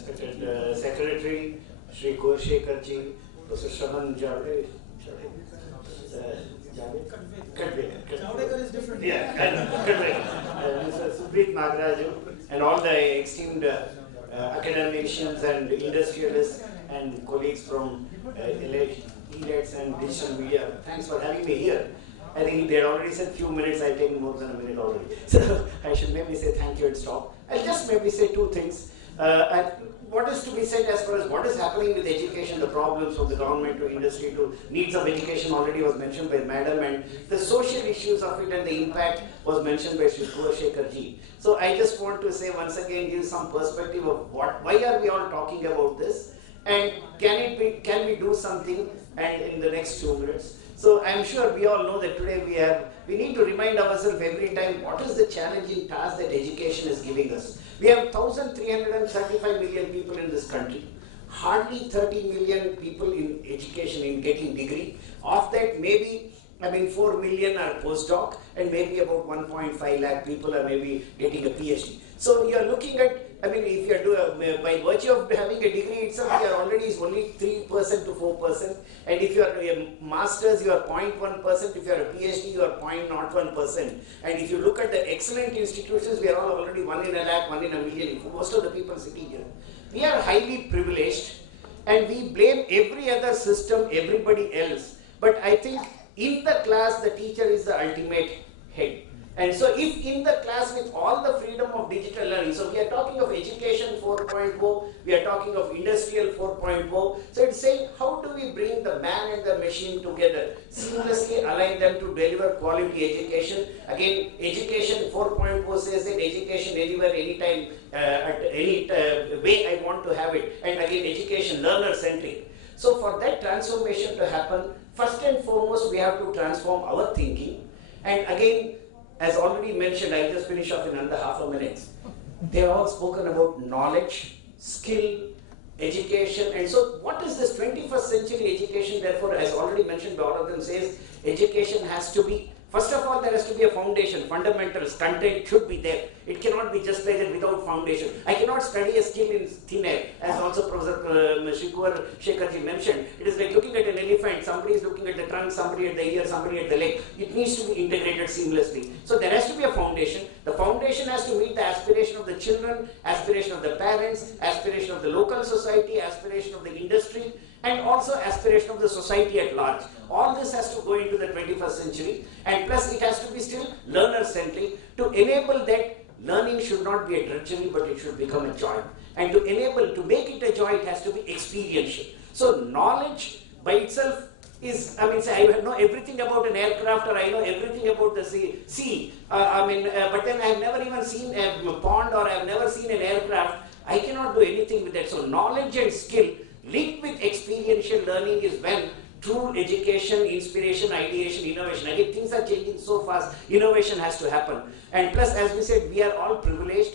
respected Secretary, Shri Gurugram ji, Professor Shaman Javed, Javadekar is different. Yeah, Mr. Subrit Nagaraju, and all the esteemed academicians and industrialists and colleagues from e-lets and digital media. Thanks for having me here. I think they had already said few minutes, I've taken more than a minute already. So I should maybe say thank you and stop. I'll just maybe say two things. What is to be said as far as what is happening with education, the problems from the government to industry to needs of education already was mentioned by Madam, and the social issues of it and the impact was mentioned by Shri Gurugram ji. So I just want to say once again, give some perspective of why are we all talking about this, and can we do something and in the next 2 minutes. So I'm sure we all know that today we need to remind ourselves every time what is the challenging task that education is giving us. We have 1,335 million people in this country. Hardly 30 million people in education in getting degree. Of that, maybe 4 million are postdoc, and maybe about 1.5 lakh people are maybe getting a PhD. So you are looking at, if you are doing, by virtue of having a degree itself, you are already is only 3% to 4%. And if you are a master's, you are 0.1%. If you are a PhD, you are 0.01%. And if you look at the excellent institutions, we are all already 1 in a lakh, 1 in a million. Most of the people sitting here, we are highly privileged, and we blame every other system, everybody else. But I think in the class, the teacher is the ultimate head. And so if in the class with all the freedom of digital learning, so we are talking of education 4.0, we are talking of industrial 4.0, so it's saying how do we bring the man and the machine together, seamlessly align them to deliver quality education. Again, education 4.0 says that education anywhere, anytime, at any way I want to have it. And again, education learner-centric. So for that transformation to happen, first and foremost, we have to transform our thinking. And again, as already mentioned, I'll just finish off in under half a minute. They have all spoken about knowledge, skill, education. And so what is this 21st century education? Therefore, as already mentioned by all of them, says education has to be, first of all, there has to be a foundation, fundamentals, content should be there. It cannot be just like that without foundation. I cannot study a skill in thin air, as also Professor Gurugram mentioned. It is like looking at an elephant. Somebody is looking at the trunk, somebody at the ear, somebody at the leg. It needs to be integrated seamlessly. So there has to be a foundation. The foundation has to meet the aspiration of the children, aspiration of the parents, aspiration of the local society, aspiration of the industry, and also aspiration of the society at large. All this has to go into the 21st century, and plus it has to be still learner-centric. To enable that, learning should not be a drudgery, but it should become a joy. And to make it a joy, it has to be experiential. So knowledge by itself is, say I know everything about an aircraft, or I know everything about the sea. But then I have never even seen a pond, or I have never seen an aircraft. I cannot do anything with that. So knowledge and skill linked with experiential learning is when true education, inspiration, ideation, innovation. Again, things are changing so fast. Innovation has to happen. And plus, as we said, we are all privileged.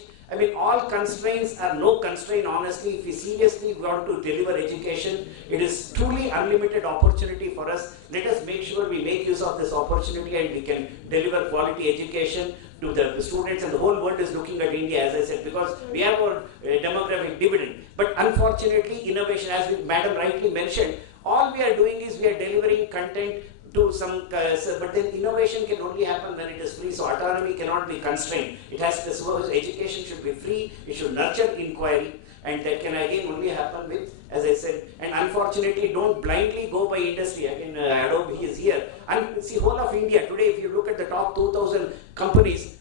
All constraints are no constraint, honestly. If we seriously want to deliver education, it is truly unlimited opportunity for us. Let us make sure we make use of this opportunity and we can deliver quality education to the students, and the whole world is looking at India, as I said, because we have our demographic dividend. But unfortunately, innovation, as Madam rightly mentioned, all we are doing is we are delivering content to some, but then innovation can only happen when it is free. So autonomy cannot be constrained. It has to, so education should be free. It should nurture inquiry, and that can again only happen with, as I said. And unfortunately, don't blindly go by industry. Again, Adobe is here. And see, whole of India today, if you look at the top 2,000 companies,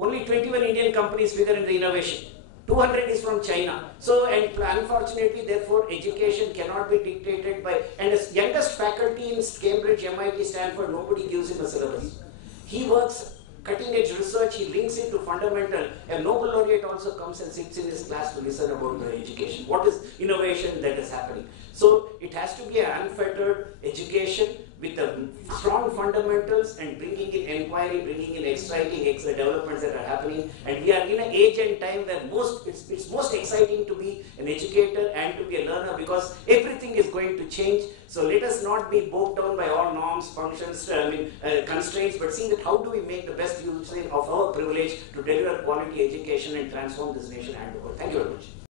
only 21 Indian companies figure in the innovation. 200 is from China. So, and unfortunately, therefore, education cannot be dictated by, and as youngest faculty in Cambridge, MIT, Stanford, nobody gives him a syllabus. He works cutting edge research, he links it to fundamental. A Nobel laureate also comes and sits in his class to listen about the education. What is innovation that is happening? So, it has to be an unfettered education with the strong fundamentals and bringing in inquiry, bringing in exciting developments that are happening. And we are in an age and time where it's most exciting to be an educator and to be a learner, because everything is going to change. So let us not be bogged down by all norms, functions, constraints, but see that how do we make the best use of our privilege to deliver quality education and transform this nation and the world. Thank you very much.